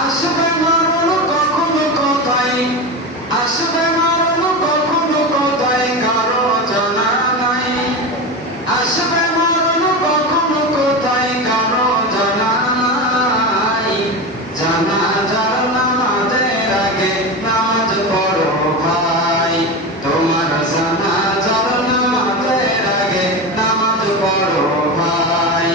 আসবে মরণ কখনো কোথায়, আসবে মরণ কখনো কোথায় কারো জানা নাই। আসবে মরণ কখনো কোথায় কারো জানা নাই। জানাজার নামাজের আগে নামাজ পড়ো ভাই, তোমার জানাজার নামাজের আগে নামাজ পড়ো ভাই।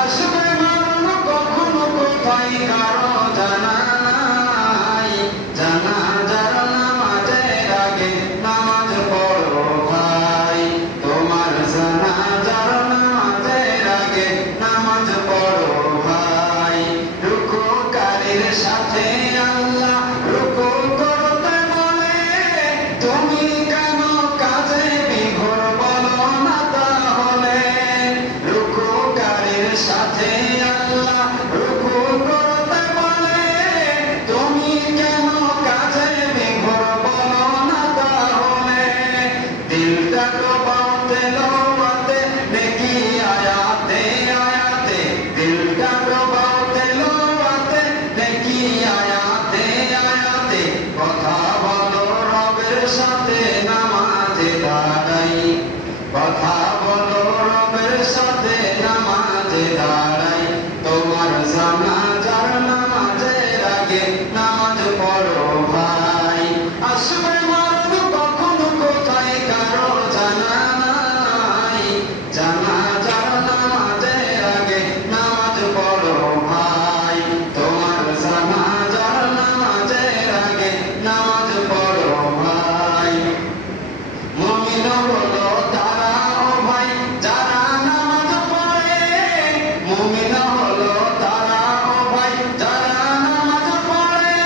আসবে মরণ কখনো কোথায় কারো জানা নাই। জানাজার নামাজের আগে নামাজ পড়ো ভাই, তোমার জানাজার নামাজের আগে নামাজ পড়ো ভাই। রুকুকারীর সাথে আল্লাহ রুকু করতে বলে, তুমি কেন কাজে বিঘ্ন বলো না তাহলে। রুকুকারীর সাথে আল্লাহ রুকু করতে বলে, তুমি কেন কাজে বিঘ্ন বলো না তাহলে। দিলটা ডোবাও তেলাওয়াতে নেকি আয়াতে আয়াতে, দিলটা ডোবাও তেলাওয়াতে নেকি আয়াতে আয়াতে। কথা বলো রবের সাথে নামাজে দাঁড়াই, কথা বলো রবের সাথে নামাজে দাঁড়াই। তোমার জানাজার নামাজের আগে নামাজ পড়ো ভাই। আসবে মরণ কখনো কোথায় কারো জানা নাই। জানাজার নামাজের আগে নামাজ পড়ো ভাই, তোমার জানাজার নামাজের আগে নামাজ পড়ো ভাই। মুমিন হলো তারা ও ভাই যারা নামাজ পড়ে, মুমিন হলো তারা ও ভাই যারা নামাজ পড়ে।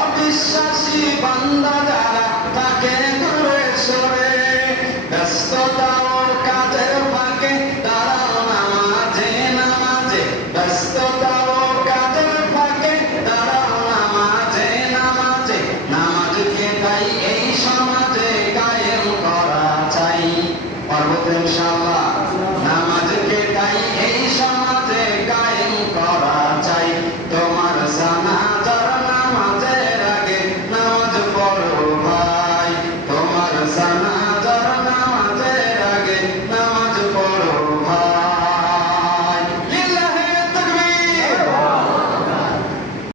অবিশ্বাসী বান্দা যারা তাকে দূরে সরে, ব্যস্ততা ওর কাজের ফাঁকে তারাও নামাজে নামাজে। ব্যস্ততা ওর কাজের ফাঁকে তারাও নামাজে নামাজে। নামাজকে তাই এই সমাজে কায়েম করা চাই। পারবো তো ইনশাআল্লাহ।